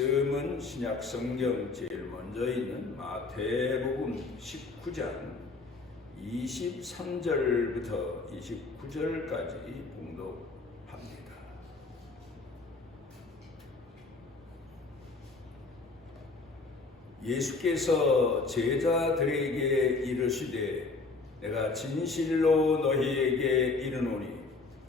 말씀은 신약 성경 제일 먼저 있는 마태복음 19장 23절부터 29절까지 봉독합니다. 예수께서 제자들에게 이르시되 내가 진실로 너희에게 이르노니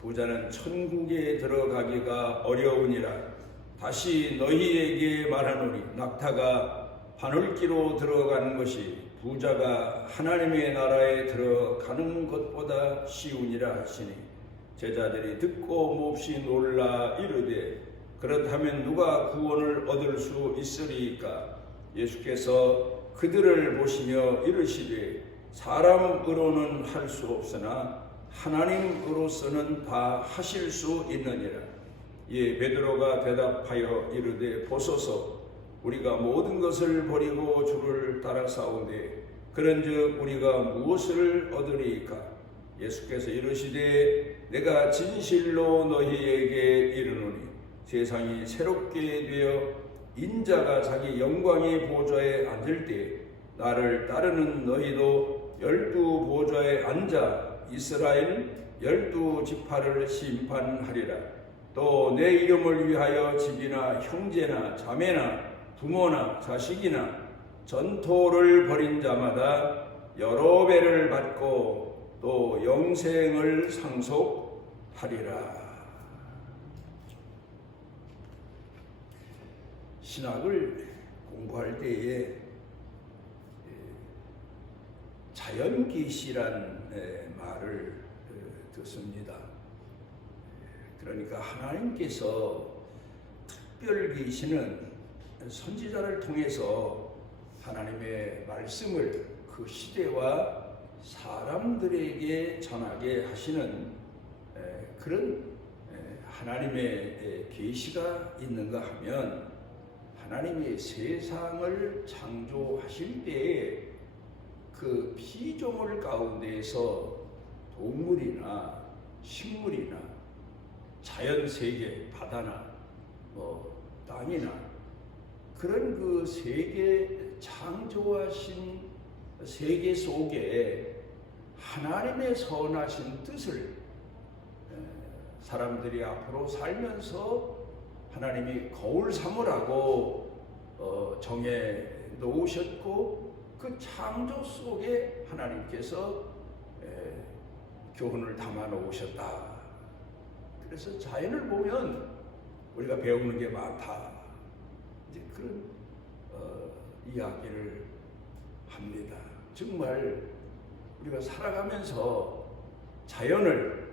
부자는 천국에 들어가기가 어려우니라. 다시 너희에게 말하노니 낙타가 바늘기로 들어가는 것이 부자가 하나님의 나라에 들어가는 것보다 쉬우니라 하시니 제자들이 듣고 몹시 놀라 이르되 그렇다면 누가 구원을 얻을 수 있으리이까? 예수께서 그들을 보시며 이르시되 사람으로는 할 수 없으나 하나님으로서는 다 하실 수 있느니라. 이에 베드로가 대답하여 이르되 보소서 우리가 모든 것을 버리고 주를 따라사오되 그런즉 우리가 무엇을 얻으리이까? 예수께서 이르시되 내가 진실로 너희에게 이르노니 세상이 새롭게 되어 인자가 자기 영광의 보좌에 앉을 때 나를 따르는 너희도 12 보좌에 앉아 이스라엘 12지파를 심판하리라. 또 내 이름을 위하여 집이나 형제나 자매나 부모나 자식이나 전토를 벌인 자마다 여러 배를 받고 또 영생을 상속하리라. 신학을 공부할 때에 자연계시란 말을 듣습니다. 그러니까 하나님께서 특별 계시는 선지자를 통해서 하나님의 말씀을 그 시대와 사람들에게 전하게 하시는 그런 하나님의 계시가 있는가 하면 하나님이 세상을 창조하실 때에 그 피조물 가운데에서 동물이나 식물이나 자연세계, 바다나 땅이나 그런 그 세계 창조하신 세계 속에 하나님의 선하신 뜻을 사람들이 앞으로 살면서 하나님이 거울 삼으라고 정해 놓으셨고 그 창조 속에 하나님께서 교훈을 담아 놓으셨다. 그래서 자연을 보면 우리가 배우는 게 많다. 이제 그런 이야기를 합니다. 정말 우리가 살아가면서 자연을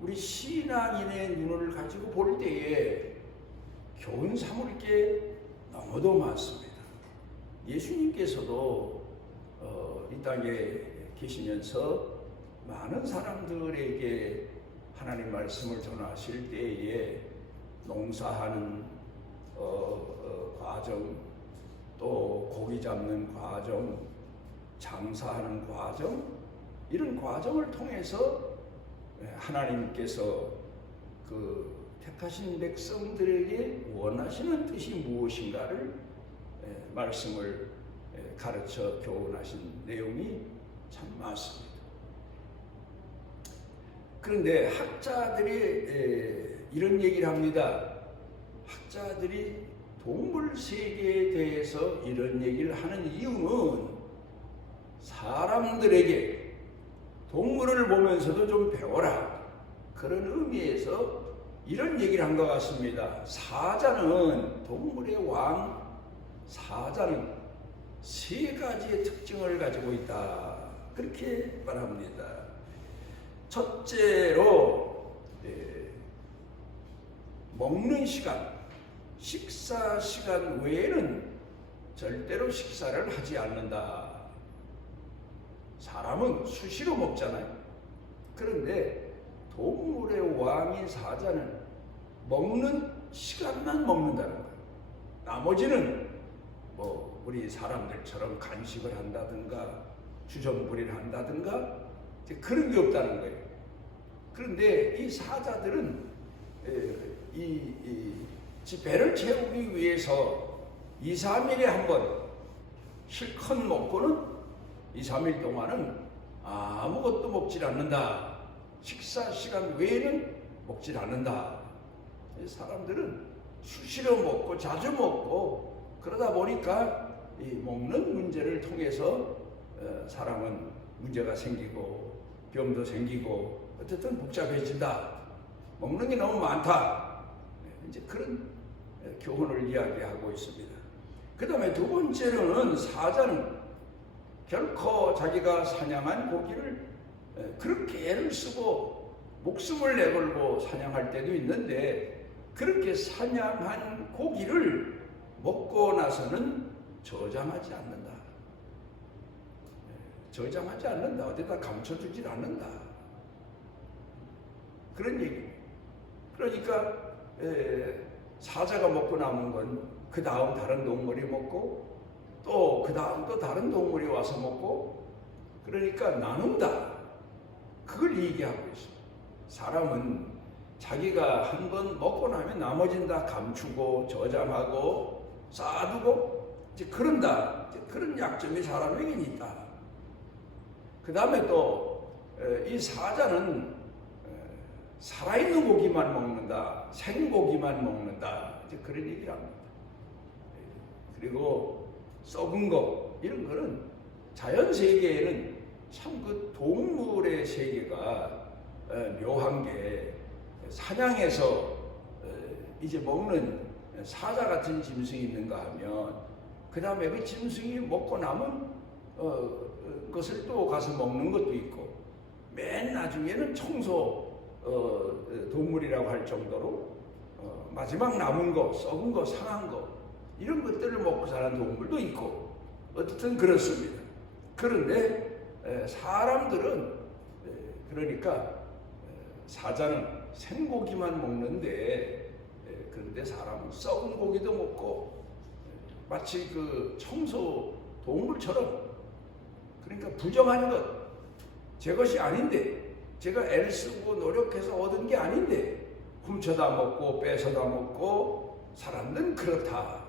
우리 신앙인의 눈을 가지고 볼 때에 교훈 삼을 게 너무도 많습니다. 예수님께서도 이 땅에 계시면서 많은 사람들에게 하나님 말씀을 전하실 때에 농사하는 과정, 또 고기 잡는 과정, 장사하는 과정, 이런 과정을 통해서 하나님께서 그 택하신 백성들에게 원하시는 뜻이 무엇인가를 말씀을 가르쳐 교훈하신 내용이 참 많습니다. 그런데 학자들이 이런 얘기를 합니다. 학자들이 동물 세계에 대해서 이런 얘기를 하는 이유는 사람들에게 동물을 보면서도 좀 배워라, 그런 의미에서 이런 얘기를 한 것 같습니다. 사자는 동물의 왕, 사자는 세 가지의 특징을 가지고 있다, 그렇게 말합니다. 첫째로 먹는 시간, 식사 시간 외에는 절대로 식사를 하지 않는다. 사람은 수시로 먹잖아요. 그런데 동물의 왕인 사자는 먹는 시간만 먹는다는 거예요. 나머지는 우리 사람들처럼 간식을 한다든가 주전부리를 한다든가 그런 게 없다는 거예요. 그런데 이 사자들은 이 배를 채우기 위해서 2, 3일에 한 번 실컷 먹고는 2, 3일 동안은 아무것도 먹질 않는다. 식사 시간 외에는 먹질 않는다. 사람들은 수시로 먹고 자주 먹고 그러다 보니까 이 먹는 문제를 통해서 사람은 문제가 생기고 병도 생기고 어쨌든 복잡해진다. 먹는 게 너무 많다. 이제 그런 교훈을 이야기하고 있습니다. 그 다음에 두 번째로는 사자는 결코 자기가 사냥한 고기를 그렇게 애를 쓰고 목숨을 내걸고 사냥할 때도 있는데 그렇게 사냥한 고기를 먹고 나서는 저장하지 않는다. 저장하지 않는다. 어디다 감춰두질 않는다. 그런 얘기. 그러니까 사자가 먹고 남은 건 그 다음 다른 동물이 먹고 또 그 다음 또 다른 동물이 와서 먹고 그러니까 나눈다. 그걸 얘기하고 있어요. 사람은 자기가 한 번 먹고 나면 나머지는 다 감추고 저장하고 쌓아두고 이제 그런다. 이제 그런 약점이 사람에게는 있다. 그 다음에 또 이 사자는 살아있는 고기만 먹는다. 생고기만 먹는다. 이제 그런 얘기를 합니다. 그리고 썩은 거 이런 거는 자연 세계에는 참 그 동물의 세계가 묘한 게 사냥해서 이제 먹는 사자 같은 짐승이 있는가 하면 그 다음에 그 짐승이 먹고 남은 것을 또 가서 먹는 것도 있고 맨 나중에는 청소 동물이라고 할 정도로 마지막 남은 거, 썩은 거, 상한 거 이런 것들을 먹고 사는 동물도 있고 어쨌든 그렇습니다. 그런데 사람들은 그러니까 사자는 생고기만 먹는데 그런데 사람은 썩은 고기도 먹고 마치 그 청소 동물처럼 그러니까 부정한 것 제 것이 아닌데 제가 애를 쓰고 노력해서 얻은 게 아닌데 훔쳐다 먹고 뺏어다 먹고 사람들은 그렇다.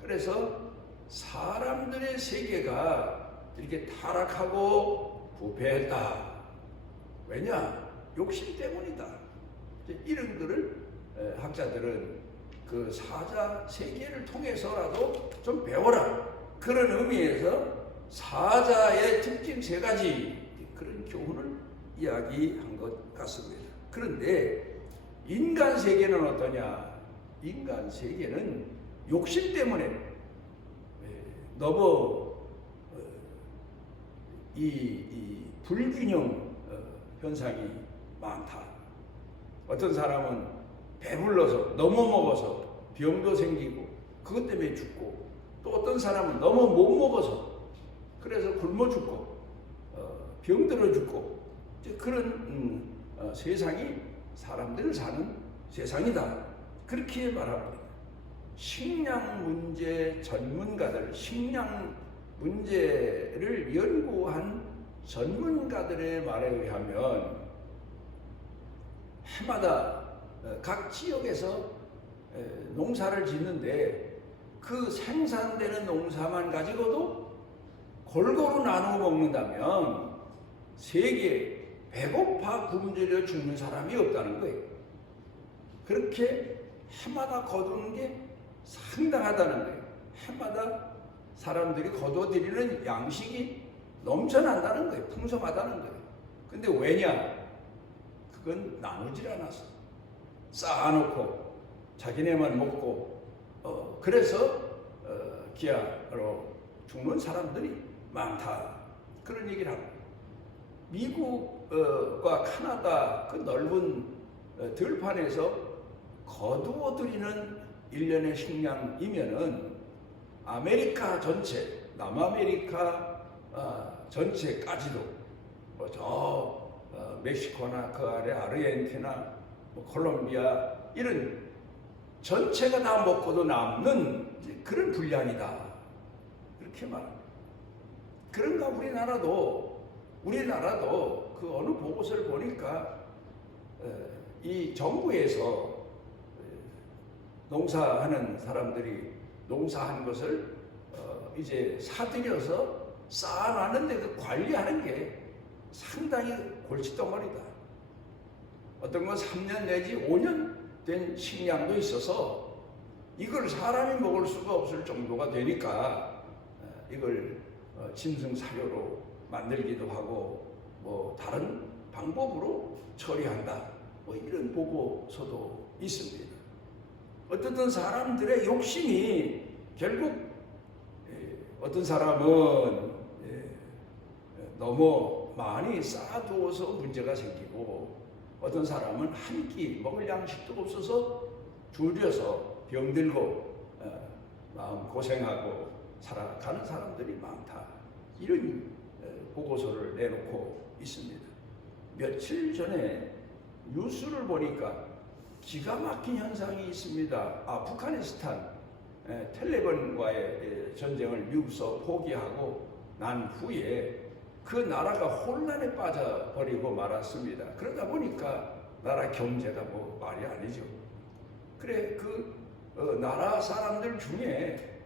그래서 사람들의 세계가 이렇게 타락하고 부패했다. 왜냐? 욕심 때문이다. 이런 거를 학자들은 그 사자 세계를 통해서라도 좀 배워라. 그런 의미에서 사자의 특징 세 가지 그런 교훈을 이야기한 것 같습니다. 그런데 인간 세계는 어떠냐? 인간 세계는 욕심 때문에 너무 이 불균형 현상이 많다. 어떤 사람은 배불러서 너무 먹어서 병도 생기고 그것 때문에 죽고 또 어떤 사람은 너무 못 먹어서 그래서 굶어 죽고 병들어 죽고 그런 세상이 사람들 사는 세상이다. 그렇게 말합니다. 식량 문제 전문가들, 식량 문제를 연구한 전문가들의 말에 의하면 해마다 각 지역에서 농사를 짓는데 그 생산되는 농사만 가지고도 골고루 나누어 먹는다면 세계에 배고파 굶주려 죽는 사람이 없다는 거예요. 그렇게 해마다 거두는 게 상당하다는 거예요. 해마다 사람들이 거둬들이는 양식이 넘쳐난다는 거예요. 풍성하다는 거예요. 근데 왜냐? 그건 나누질 않았어. 쌓아놓고 자기네만 먹고 그래서 기아로 죽는 사람들이 많다. 그런 얘기를 합니다. 미국과 카나다 그 넓은 들판에서 거두어들이는 일련의 식량이면은 아메리카 전체, 남아메리카 전체까지도 저 멕시코나 그 아래 아르헨티나, 콜롬비아 이런 전체가 다 먹고도 남는 그런 분량이다. 그렇게 말합니다. 그런가 우리나라도 그 어느 보고서를 보니까 이 정부에서 농사하는 사람들이 농사한 것을 이제 사들여서 쌓아놨는데 그 관리하는 게 상당히 골칫덩어리다. 어떤 건 3년 내지 5년 된 식량도 있어서 이걸 사람이 먹을 수가 없을 정도가 되니까 이걸 짐승 사료로 만들기도 하고 뭐 다른 방법으로 처리한다. 뭐 이런 보고서도 있습니다. 어쨌든 사람들의 욕심이 결국 어떤 사람은 너무 많이 쌓아두어서 문제가 생기고 어떤 사람은 한 끼 먹을 양식도 없어서 줄여서 병들고 마음 고생하고 살아가는 사람들이 많다. 이런 보고서를 내놓고 있습니다. 며칠 전에 뉴스를 보니까 기가 막힌 현상이 있습니다. 아프가니스탄 텔레본과의 전쟁을 미국서 포기하고 난 후에 그 나라가 혼란에 빠져버리고 말았습니다. 그러다 보니까 나라 경제가 뭐 말이 아니죠. 그래 그 나라 사람들 중에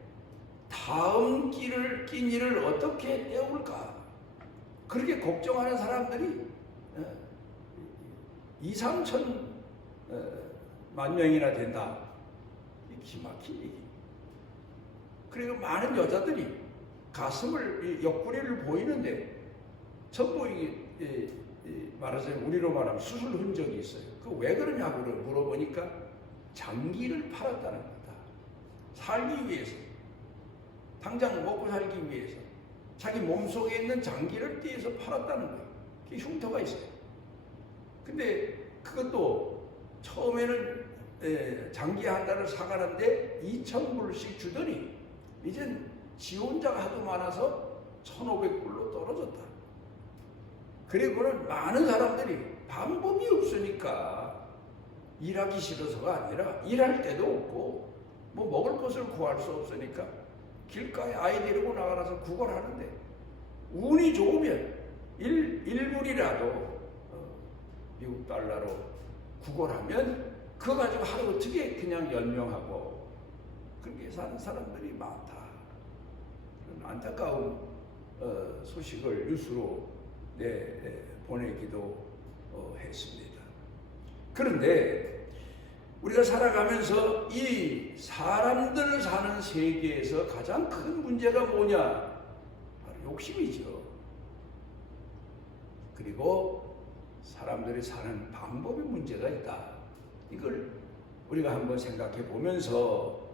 다음 끼니를 어떻게 때울까 그렇게 걱정하는 사람들이 2, 3천 만 명이나 된다. 기막힌 얘기. 그리고 많은 여자들이 가슴을 옆구리를 보이는데 전부 말하자면 우리로 말하면 수술 흔적이 있어요. 그 왜 그러냐고 물어보니까 장기를 팔았다는 거다. 살기 위해서, 당장 먹고 살기 위해서 자기 몸속에 있는 장기를 떼서 팔았다는 거예요. 그게 흉터가 있어요. 근데 그것도 처음에는 장기 한 달을 사가는데 2,000불씩 주더니 이젠 지 혼자가 하도 많아서 1,500불로 떨어졌다. 그리고는 많은 사람들이 방법이 없으니까 일하기 싫어서가 아니라 일할 데도 없고 뭐 먹을 것을 구할 수 없으니까 길가에 아이 데리고 나가서 구걸하는데 운이 좋으면 1불이라도 미국 달러로 구걸하면 그거 가지고 하루 어떻게 그냥 연명하고 그렇게 사는 사람들이 많다. 그런 안타까운 소식을 뉴스로 보내기도 했습니다. 그런데 우리가 살아가면서 이 사람들 사는 세계에서 가장 큰 문제가 뭐냐? 바로 욕심이죠. 그리고 사람들이 사는 방법에 문제가 있다. 이걸 우리가 한번 생각해 보면서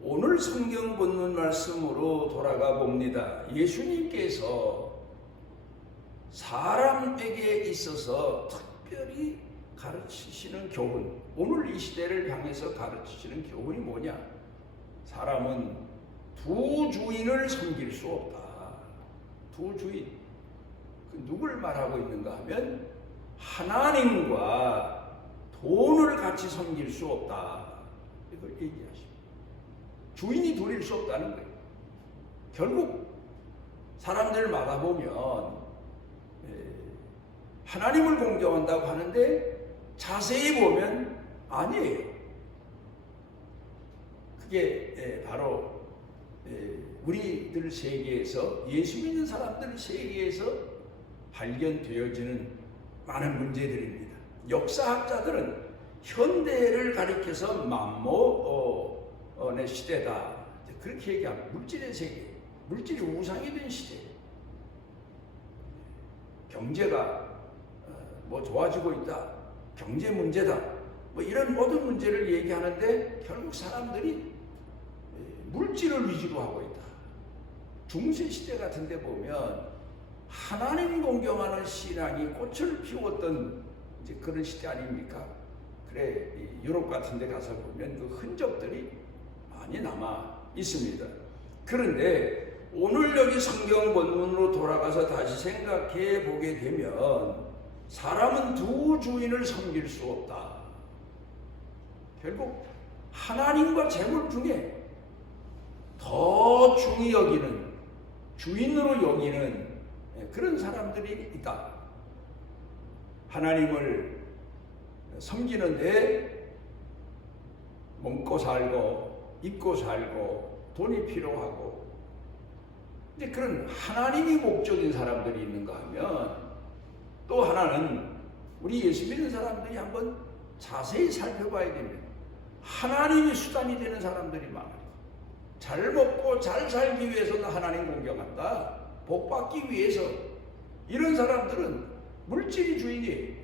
오늘 성경 본문 말씀으로 돌아가 봅니다. 예수님께서 사람에게 있어서 특별히 가르치시는 교훈, 오늘 이 시대를 향해서 가르치시는 교훈이 뭐냐? 사람은 두 주인을 섬길 수 없다. 두 주인. 누굴 말하고 있는가 하면 하나님과 돈을 같이 섬길 수 없다. 이걸 얘기하십니다. 주인이 둘일 수 없다는 거예요. 결국 사람들마다 보면 하나님을 공경한다고 하는데 자세히 보면 아니에요. 그게 바로 우리들 세계에서 예수 믿는 사람들 세계에서 발견되어지는 많은 문제들입니다. 역사학자들은 현대를 가리켜서 만몬의 시대다. 그렇게 얘기합니다. 물질의 세계, 물질이 우상이 된 시대. 경제가 뭐 좋아지고 있다. 경제 문제다. 뭐 이런 모든 문제를 얘기하는데 결국 사람들이 물질을 위주로 하고 있다. 중세 시대 같은 데 보면 하나님 공경하는 신앙이 꽃을 피웠던 이제 그런 시대 아닙니까? 그래 유럽 같은 데 가서 보면 그 흔적들이 많이 남아 있습니다. 그런데 오늘 여기 성경 본문으로 돌아가서 다시 생각해 보게 되면 사람은 두 주인을 섬길 수 없다. 결국 하나님과 재물 중에 더 중히 여기는, 주인으로 여기는 그런 사람들이 있다. 하나님을 섬기는데 먹고 살고 입고 살고 돈이 필요하고 이제 그런 하나님이 목적인 사람들이 있는가 하면 또 하나는 우리 예수 믿는 사람들이 한번 자세히 살펴봐야 됩니다. 하나님이 수단이 되는 사람들이 많아요. 잘 먹고 잘 살기 위해서는 하나님 공경한다. 복 받기 위해서. 이런 사람들은 물질이 주인이에요.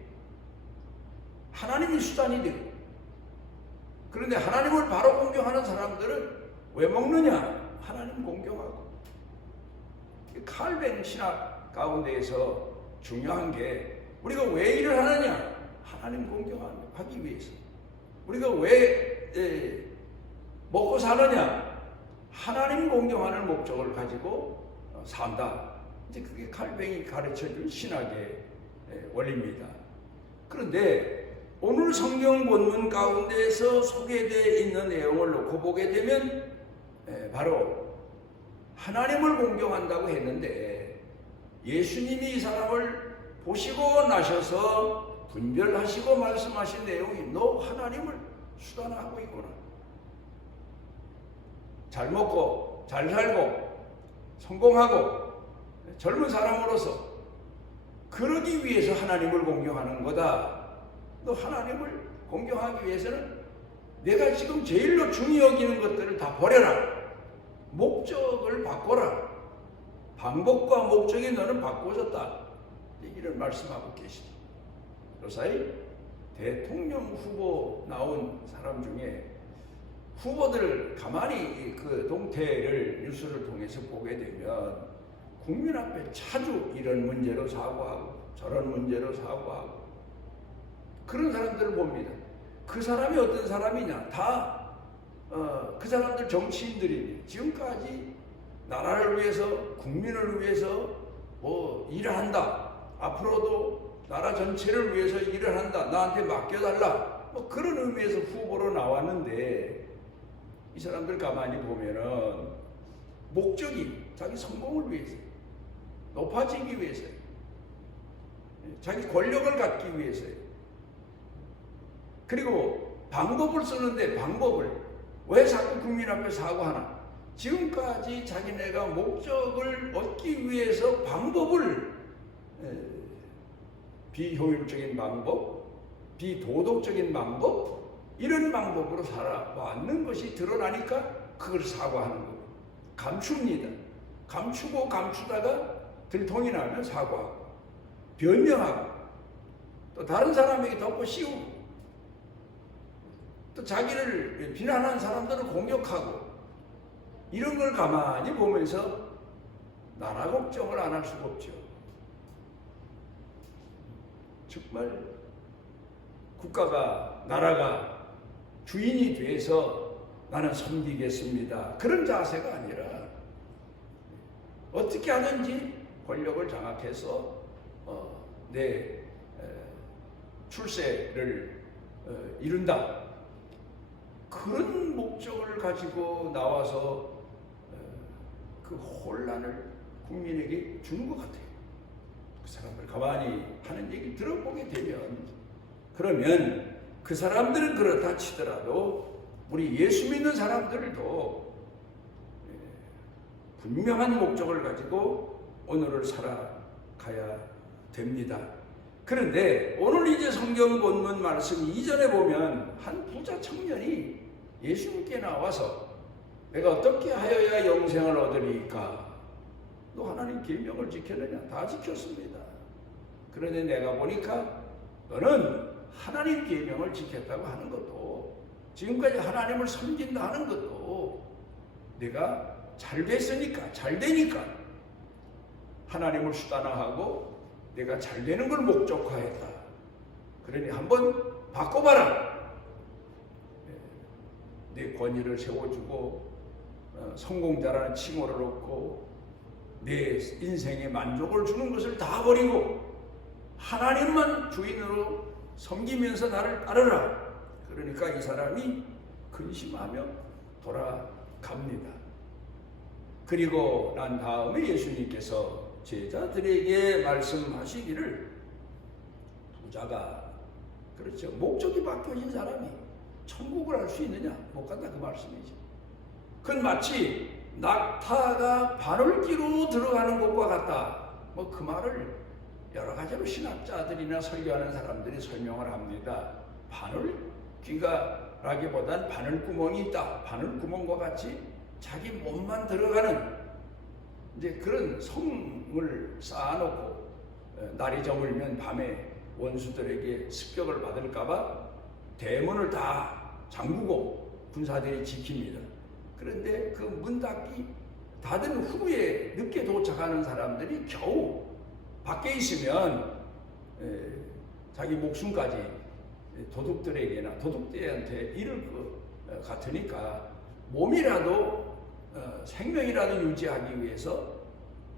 하나님이 수단이 되고. 그런데 하나님을 바로 공경하는 사람들은 왜 먹느냐? 하나님 공경하고. 칼뱅 신학 가운데에서 중요한 게 우리가 왜 일을 하느냐? 하나님 공경하기 위해서. 우리가 왜 먹고 사느냐? 하나님 공경하는 목적을 가지고 산다. 이제 그게 칼뱅이 가르쳐준 신학의 원리입니다. 그런데 오늘 성경 본문 가운데에서 소개되어 있는 내용을 놓고 보게 되면 바로 하나님을 공경한다고 했는데 예수님이 이 사람을 보시고 나셔서 분별하시고 말씀하신 내용이 너 하나님을 수단화하고 있구나. 잘 먹고 잘 살고 성공하고 젊은 사람으로서 그러기 위해서 하나님을 공경하는 거다. 너 하나님을 공경하기 위해서는 내가 지금 제일로 중히 여기는 것들을 다 버려라. 목적을 바꿔라. 방법과 목적이 너는 바꿔졌다. 이런 말씀하고 계시죠. 그사이 대통령 후보 나온 사람 중에 후보들 가만히 그 동태를 뉴스를 통해서 보게 되면 국민 앞에 자주 이런 문제로 사고하고 저런 문제로 사고하고 그런 사람들을 봅니다. 그 사람이 어떤 사람이냐? 다 그 사람들 정치인들이 지금까지 나라를 위해서 국민을 위해서 뭐 일을 한다. 앞으로도 나라 전체를 위해서 일을 한다. 나한테 맡겨달라. 뭐 그런 의미에서 후보로 나왔는데 이 사람들 가만히 보면은 목적이 자기 성공을 위해서 높아지기 위해서요. 자기 권력을 갖기 위해서요. 그리고 방법을 쓰는데 방법을 왜 자꾸 국민 앞에 사고하나? 지금까지 자기네가 목적을 얻기 위해서 방법을 비효율적인 방법, 비도덕적인 방법 이런 방법으로 살아왔는 것이 드러나니까 그걸 사과하는 거예요. 감춥니다. 감추고 감추다가 들통이 나면 사과하고 변명하고 또 다른 사람에게 덮어 씌우고 또 자기를 비난하는 사람들을 공격하고 이런 걸 가만히 보면서 나라 걱정을 안 할 수가 없죠. 정말 국가가 나라가 주인이 돼서 나는 섬기겠습니다. 그런 자세가 아니라 어떻게 하든지 권력을 장악해서 내 출세를 이룬다. 그런 목적을 가지고 나와서 그 혼란을 국민에게 주는 것 같아요. 그 사람들 가만히 하는 얘기 들어보게 되면 그러면 그 사람들은 그렇다 치더라도 우리 예수 믿는 사람들도 분명한 목적을 가지고 오늘을 살아가야 됩니다. 그런데 오늘 이제 성경 본문 말씀 이전에 보면 한 부자 청년이 예수님께 나와서 내가 어떻게 하여야 영생을 얻으리까? 너 하나님 계명을 지켰느냐? 다 지켰습니다. 그런데 내가 보니까 너는 하나님 계명을 지켰다고 하는 것도 지금까지 하나님을 섬긴다 하는 것도 내가 잘 됐으니까 잘 되니까 하나님을 수단화하고 내가 잘 되는 걸 목적화했다. 그러니 한번 바꿔봐라. 내 권위를 세워주고 성공자라는 칭호를 얻고 내 인생에 만족을 주는 것을 다 버리고 하나님만 주인으로 섬기면서 나를 따르라. 그러니까 이 사람이 근심하며 돌아갑니다. 그리고 난 다음에 예수님께서 제자들에게 말씀하시기를 부자가 그렇죠. 목적이 바뀌어진 사람이 천국을 알 수 있느냐? 못 간다 그 말씀이죠. 그건 마치 낙타가 바늘귀로 들어가는 것과 같다. 뭐 그 말을 여러 가지로 신학자들이나 설교하는 사람들이 설명을 합니다. 바늘귀가라기보단 바늘구멍이 있다. 바늘구멍과 같이 자기 몸만 들어가는 이제 그런 성을 쌓아놓고 날이 저물면 밤에 원수들에게 습격을 받을까봐 대문을 다 잠그고 군사들이 지킵니다. 그런데 그 문 닫은 후에 늦게 도착하는 사람들이 겨우 밖에 있으면 자기 목숨까지 도둑들에게나 도둑들한테 잃을 것 같으니까 몸이라도 생명이라도 유지하기 위해서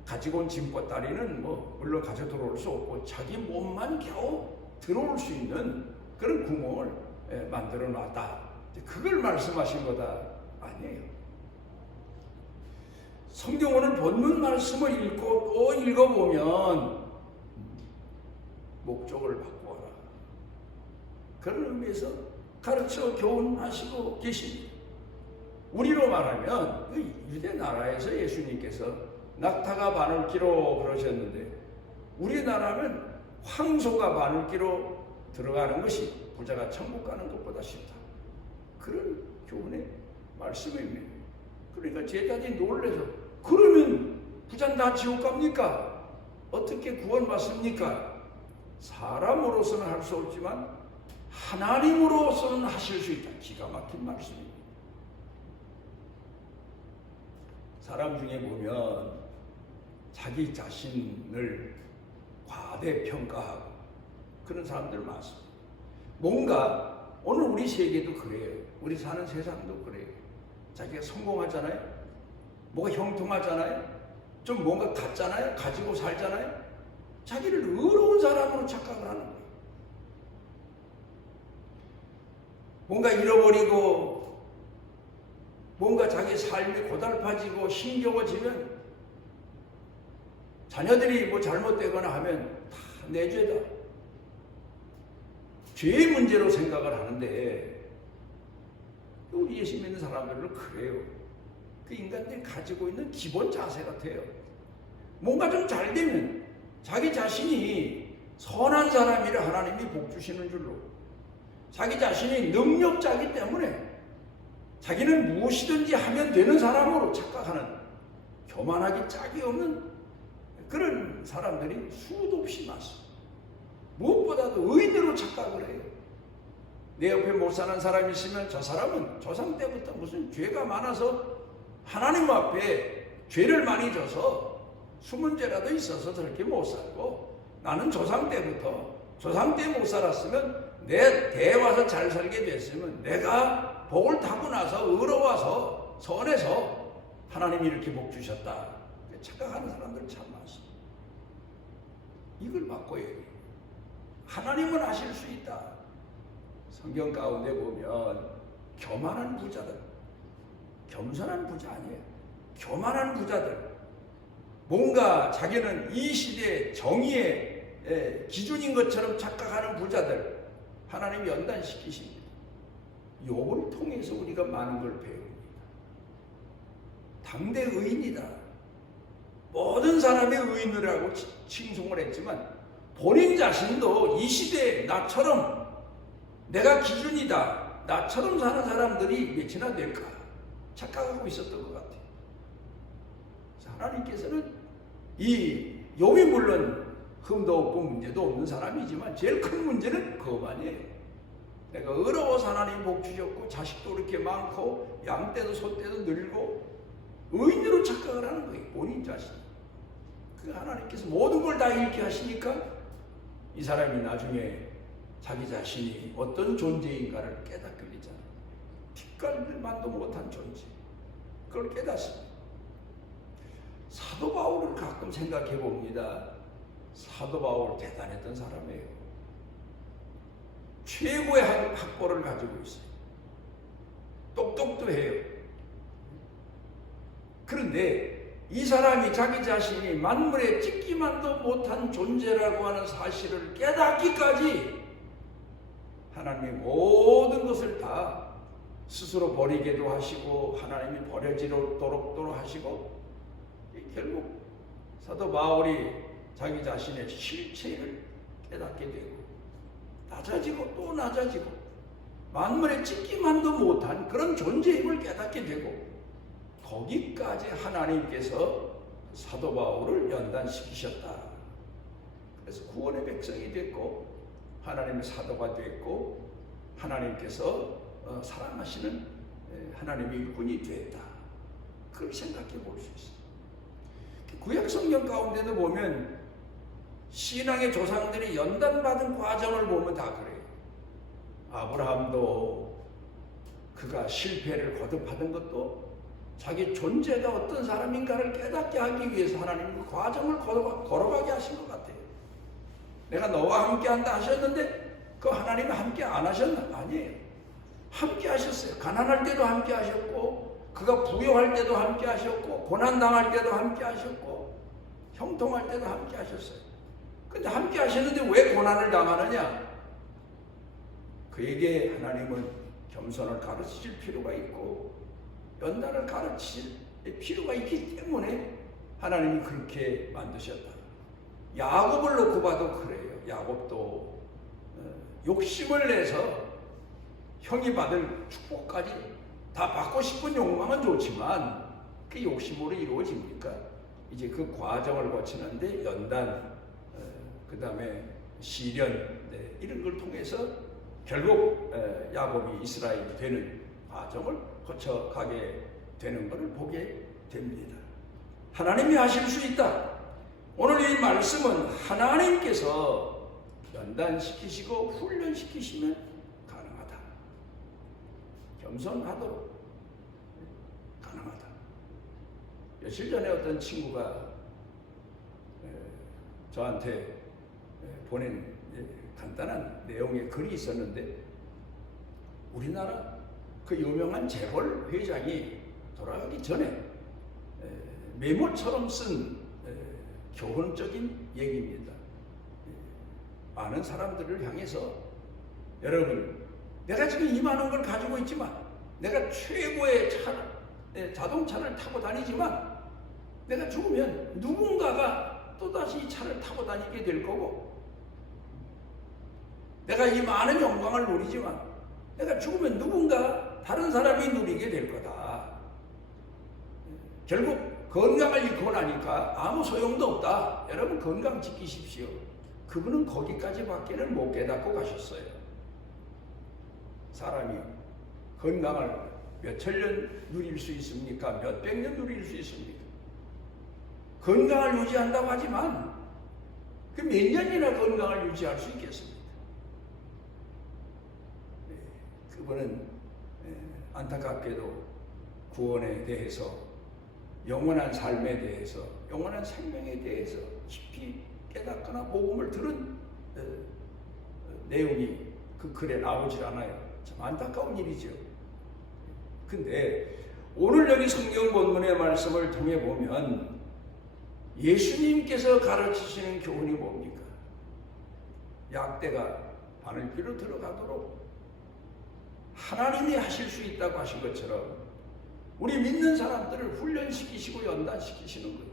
가지고 온 짐보따리는 뭐 물론 가져 들어올 수 없고 자기 몸만 겨우 들어올 수 있는 그런 구멍을 만들어 놨다. 그걸 말씀하신 거다 아니에요. 성경 오늘 본문 말씀을 읽고 또 읽어보면 목적을 바꾸어라. 그런 의미에서 가르쳐 교훈하시고 계십니다. 우리로 말하면 유대 나라에서 예수님께서 낙타가 바늘귀로 그러셨는데 우리나라는 황소가 바늘귀로 들어가는 것이 부자가 천국 가는 것보다 쉽다. 그런 교훈의 말씀입니다. 그러니까 제자들이 놀라서 그러면 부자는 다 지옥 갑니까? 어떻게 구원받습니까? 사람으로서는 할 수 없지만 하나님으로서는 하실 수 있다. 기가 막힌 말씀입니다. 사람 중에 보면 자기 자신을 과대평가하고 그런 사람들 많습니다. 뭔가 오늘 우리 세계도 그래요. 우리 사는 세상도 그래요. 자기가 성공하잖아요. 뭐가 형통하잖아요. 좀 뭔가 갖잖아요. 가지고 살잖아요. 자기를 의로운 사람으로 착각을 하는 거예요. 뭔가 잃어버리고 뭔가 자기 삶이 고달파지고 힘겨워지면 자녀들이 뭐 잘못되거나 하면 다 내 죄다. 죄의 문제로 생각을 하는데 우리 예수 믿는 사람들은 그래요. 그 인간들이 가지고 있는 기본 자세 같아요. 뭔가 좀 잘 되면 자기 자신이 선한 사람이라 하나님이 복 주시는 줄로 자기 자신이 능력자이기 때문에 자기는 무엇이든지 하면 되는 사람으로 착각하는 교만하기 짝이 없는 그런 사람들이 수도 없이 많습니다. 무엇보다도 의인으로 착각을 해요. 내 옆에 못 사는 사람이 있으면 저 사람은 조상 때부터 무슨 죄가 많아서 하나님 앞에 죄를 많이 져서 숨은 죄라도 있어서 저렇게 못 살고 나는 조상 때 못 살았으면 내 대 와서 잘 살게 됐으면 내가 복을 타고 나서 의로워서 선해서 하나님이 이렇게 복 주셨다. 착각하는 사람들 참 많습니다. 이걸 바꿔야 해요. 하나님은 하실 수 있다. 성경 가운데 보면 교만한 부자들, 겸손한 부자 아니에요. 교만한 부자들, 뭔가 자기는 이 시대의 정의의 기준인 것처럼 착각하는 부자들 하나님이 연단시키십니다. 욥을 통해서 우리가 많은 걸 배웁니다. 당대 의인이다. 모든 사람이 의인이라고 칭송을 했지만 본인 자신도 이 시대에 나처럼 내가 기준이다. 나처럼 사는 사람들이 몇이나 될까? 착각하고 있었던 것 같아요. 하나님께서는 이 욥이 물론 흠도 없고 문제도 없는 사람이지만 제일 큰 문제는 그것만이에요. 내가 의로워서 하나님 복 주셨고 자식도 이렇게 많고 양떼도 소떼도 늘고 의인으로 착각을 하는 거예요. 본인 자신. 그 하나님께서 모든 걸 다 잃게 하시니까 이 사람이 나중에 자기 자신이 어떤 존재인가를 깨닫게 되잖아요. 뒷갈만도 못한 존재. 그걸 깨닫습니다. 사도 바울을 가끔 생각해 봅니다. 사도 바울 대단했던 사람이에요. 최고의 학벌을 가지고 있어요. 똑똑도 해요. 그런데 이 사람이 자기 자신이 만물에 찍기만도 못한 존재라고 하는 사실을 깨닫기까지 하나님이 모든 것을 다 스스로 버리게도 하시고 하나님이 버려지도록 하시고 결국 사도 바울이 자기 자신의 실체를 깨닫게 되고 낮아지고 또 낮아지고 만물에 찍기만도 못한 그런 존재임을 깨닫게 되고 거기까지 하나님께서 사도 바울을 연단시키셨다. 그래서 구원의 백성이 됐고 하나님의 사도가 됐고 하나님께서 사랑하시는 하나님의 일꾼이 됐다. 그렇게 생각해 볼 수 있어요. 구약 성경 가운데도 보면 신앙의 조상들이 연단받은 과정을 보면 다 그래요. 아브라함도 그가 실패를 거듭하던 것도 자기 존재가 어떤 사람인가를 깨닫게 하기 위해서 하나님 그 과정을 걸어가게 하신 것 같아요. 내가 너와 함께 한다 하셨는데 그 하나님이 함께 안 하셨나? 아니에요. 함께 하셨어요. 가난할 때도 함께 하셨고 그가 부유할 때도 함께 하셨고 고난당할 때도 함께 하셨고 형통할 때도 함께 하셨어요. 근데 함께 하셨는데 왜 고난을 당하느냐? 그에게 하나님은 겸손을 가르치실 필요가 있고 연단을 가르칠 필요가 있기 때문에 하나님이 그렇게 만드셨다. 야곱을 놓고 봐도 그래요. 야곱도 욕심을 내서 형이 받을 축복까지 다 받고 싶은 욕망은 좋지만 그 욕심으로 이루어집니까? 이제 그 과정을 거치는데 연단, 그 다음에 시련 이런 걸 통해서 결국 야곱이 이스라엘이 되는 과정을 거쳐가게 되는 것을 보게 됩니다. 하나님이 하실 수 있다. 오늘 이 말씀은 하나님께서 연단시키시고 훈련시키시면 가능하다. 겸손하도록 가능하다. 며칠 전에 어떤 친구가 저한테 보낸 간단한 내용의 글이 있었는데 우리나라 그 유명한 재벌 회장이 돌아가기 전에 메모처럼 쓴 교훈적인 얘기입니다. 많은 사람들을 향해서 여러분 내가 지금 이만한 걸 가지고 있지만 내가 최고의 자동차를 타고 다니지만 내가 죽으면 누군가가 또다시 이 차를 타고 다니게 될 거고 내가 이 많은 영광을 누리지만 내가 죽으면 누군가 다른 사람이 누리게 될 거다. 결국 건강을 잃고 나니까 아무 소용도 없다. 여러분 건강 지키십시오. 그분은 거기까지밖에는 못 깨닫고 가셨어요. 사람이 건강을 몇 천년 누릴 수 있습니까? 몇 백년 누릴 수 있습니까? 건강을 유지한다고 하지만 그 몇 년이나 건강을 유지할 수 있겠습니까? 그분은 안타깝게도 구원에 대해서 영원한 삶에 대해서 영원한 생명에 대해서 깊이 깨닫거나 복음을 들은 내용이 그 글에 나오질 않아요. 참 안타까운 일이죠. 근데 오늘 여기 성경 본문의 말씀을 통해 보면 예수님께서 가르치시는 교훈이 뭡니까? 약대가 바늘귀로 들어가도록 하나님이 하실 수 있다고 하신 것처럼 우리 믿는 사람들을 훈련시키시고 연단시키시는 거예요.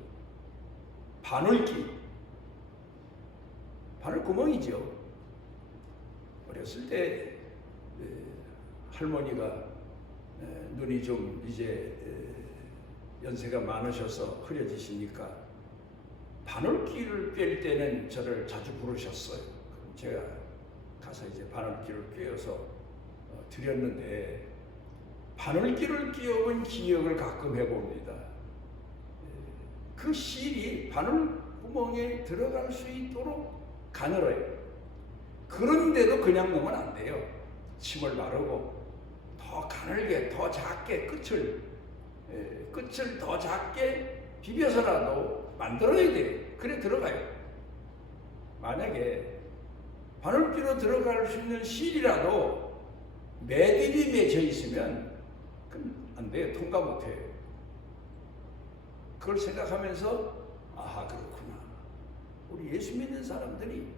바늘구멍이죠. 어렸을 때 할머니가 눈이 좀 이제 연세가 많으셔서 흐려지시니까 바늘귀를 꿰일 때는 저를 자주 부르셨어요. 제가 가서 이제 바늘귀를 꿰어서 드렸는데 바늘귀를 끼워본 기억을 가끔 해봅니다. 그 실이 바늘구멍에 들어갈 수 있도록 가늘어요. 그런데도 그냥 놓으면 안 돼요. 침을 바르고 더 가늘게, 더 작게 끝을 더 작게 비벼서라도 만들어야 돼요. 그래 들어가요. 만약에 바늘귀로 들어갈 수 있는 실이라도 매듭이 맺혀 있으면 안 돼요. 통과 못해요. 그걸 생각하면서 아하 그렇구나. 우리 예수 믿는 사람들이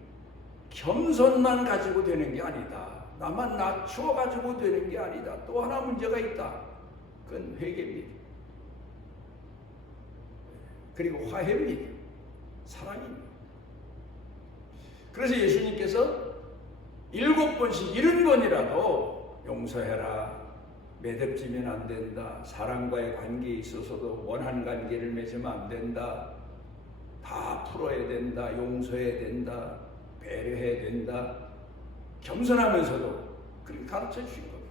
겸손만 가지고 되는 게 아니다. 나만 낮추어가지고 되는 게 아니다. 또 하나 문제가 있다. 그건 회개입니다. 그리고 화해입니다. 사랑입니다. 그래서 예수님께서 7번씩 70번이라도 용서해라. 매듭지면 안 된다. 사랑과의 관계에 있어서도 원한 관계를 맺으면 안 된다. 다 풀어야 된다. 용서해야 된다. 배려해야 된다. 겸손하면서도 그렇게 가르쳐 주신 겁니다.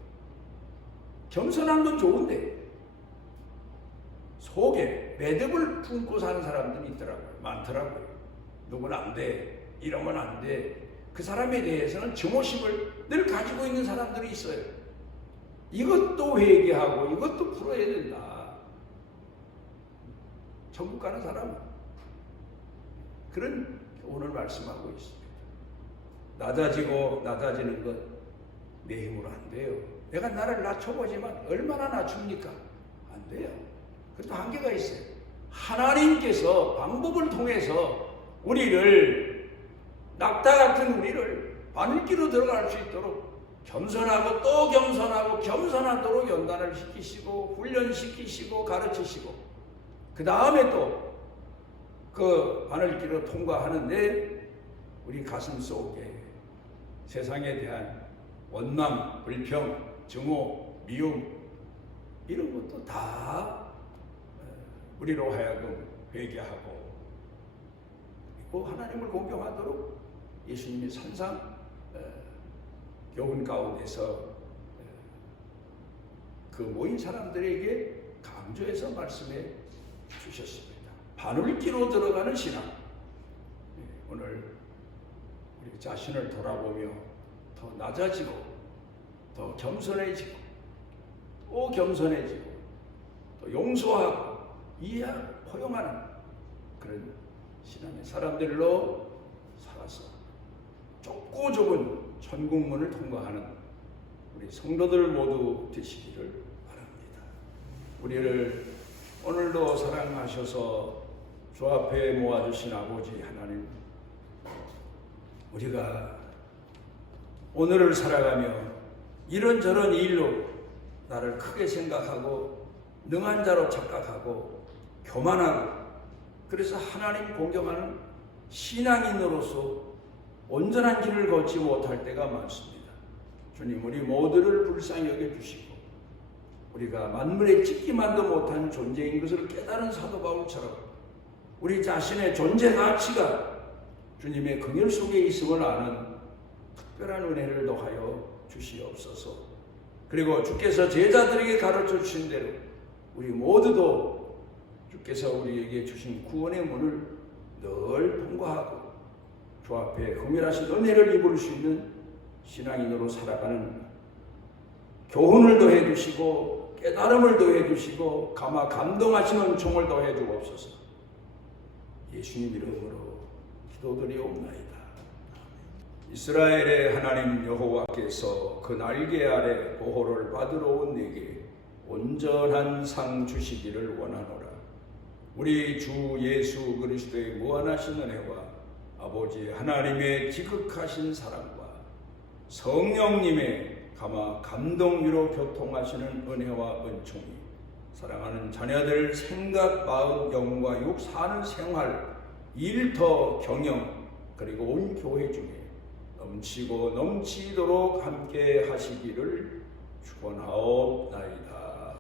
겸손한 건 좋은데 속에 매듭을 품고 사는 사람들이 있더라고요. 많더라고요. 누구는 안 돼. 이러면 안 돼. 그 사람에 대해서는 증오심을 늘 가지고 있는 사람들이 있어요. 이것도 회개하고 이것도 풀어야 된다. 천국 가는 사람은 그런 오늘 말씀하고 있습니다. 낮아지는 것 내 힘으로 안 돼요. 내가 나를 낮춰보지만 얼마나 낮춥니까? 안 돼요. 그것도 한계가 있어요. 하나님께서 방법을 통해서 우리를 낙타 같은 우리를 바늘기로 들어갈 수 있도록 겸손하고 또 겸손하고 겸손하도록 연단을 시키시고 훈련시키시고 가르치시고 그 다음에 또 그 바늘기로 통과하는데 우리 가슴 속에 세상에 대한 원망, 불평, 증오, 미움 이런 것도 다 우리로 하여금 회개하고 그리고 하나님을 공경하도록 예수님이 산상 교훈 가운데서 그 모인 사람들에게 강조해서 말씀해 주셨습니다. 바늘기로 들어가는 신앙. 오늘 우리 자신을 돌아보며 더 낮아지고 더 겸손해지고 또 겸손해지고 또 용서하고 이해하고 포용하는 그런 신앙의 사람들로 살아서 좁고 좁은 천국문을 통과하는 우리 성도들 모두 되시기를 바랍니다. 우리를 오늘도 사랑하셔서 주 앞에 모아주신 아버지 하나님, 우리가 오늘을 살아가며 이런저런 일로 나를 크게 생각하고 능한 자로 착각하고 교만하고 그래서 하나님 공경하는 신앙인으로서 온전한 길을 걷지 못할 때가 많습니다. 주님, 우리 모두를 불쌍히 여겨주시고 우리가 만물에 찍기만도 못한 존재인 것을 깨달은 사도 바울처럼 우리 자신의 존재 가치가 주님의 긍휼 속에 있음을 아는 특별한 은혜를 더하여 주시옵소서. 그리고 주께서 제자들에게 가르쳐 주신 대로 우리 모두도 주께서 우리에게 주신 구원의 문을 늘 통과하고 주 앞에 긍휼하신 은혜를 입을 수 있는 신앙인으로 살아가는 교훈을 더해 주시고 깨달음을 더해 주시고 감동하시는 총을 더해 주옵소서. 예수님 이름으로 기도드리옵나이다. 이스라엘의 하나님 여호와께서 그 날개 아래 보호를 받으러 온 내게 온전한 상 주시기를 원하노라. 우리 주 예수 그리스도의 무한하신 은혜와 아버지 하나님의 지극하신 사랑과 성령님의 감동 위로 교통하시는 은혜와 은총이 사랑하는 자녀들 생각, 마음, 영과 육 사는 생활, 일터, 경영 그리고 온 교회 중에 넘치고 넘치도록 함께 하시기를 축원하옵나이다.